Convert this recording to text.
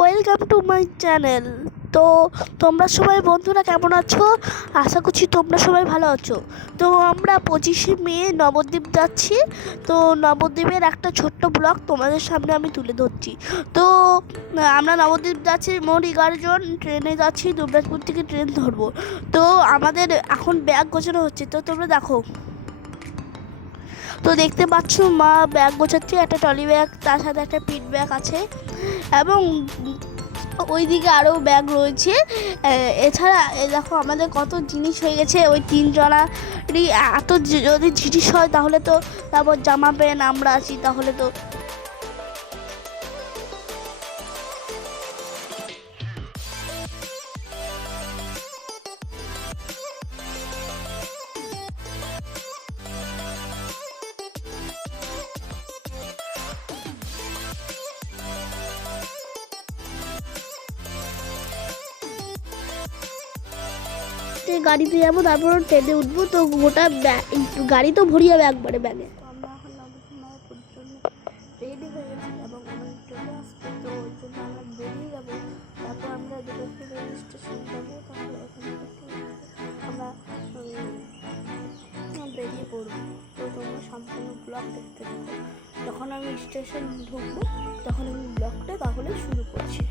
Welcome to my channel. তো তোমরা সবাই বন্ধুরা কেমন আছো? আশা করছি তোমরা সবাই ভালো আছো। তো আমরা 25শে মে নবদ্বীপ যাচ্ছি। তো নবদ্বীপের একটা ছোট্ট ব্লগ তোমাদের সামনে আমি তুলে ধরছি। তো আমরা নবদ্বীপ যাচ্ছি, মোট 11 জন ট্রেনে যাচ্ছি। দুবরাজপুর থেকে ট্রেন ধরবো। তো আমাদের এখন ব্যাগ গোছানো হচ্ছে, তো তোমরা দেখো। তো দেখতে পাচ্ছ মা ব্যাগ গোছাচ্ছে, একটা ট্রলি ব্যাগ, তার সাথে একটা পিট ব্যাগ আছে এবং ওইদিকে আরও ব্যাগ রয়েছে। এছাড়া দেখো আমাদের কত জিনিস হয়ে গেছে। ওই 3জনারই এত যদি জিনিস হয় তাহলে তো, তারপর জামা প্যান্ট আমরা আছি, তাহলে তো গাড়িতে যাবো, তারপর ট্রেনে উঠবো। তো গোটা গাড়ি তো ভরিয়ে যাবে একবারে ব্যাগে। আমরা এখন নবদ্বীপ জন্য রেডি হয়ে গেছি এবং আমাদের ট্রেনে আসবে, তো ওই জন্য আমরা বেরিয়ে যাবো। তারপর আমরা দুর্গাপুর রেল স্টেশন যাবো, তারপর ওখান থেকে আমরা বেরিয়ে পড়বো। তো তোমরা সম্পূর্ণ ব্লগ দেখতে থাকো। যখন আমি স্টেশন ঢুকবো তখন আমি ব্লগটা তাহলে শুরু করছি।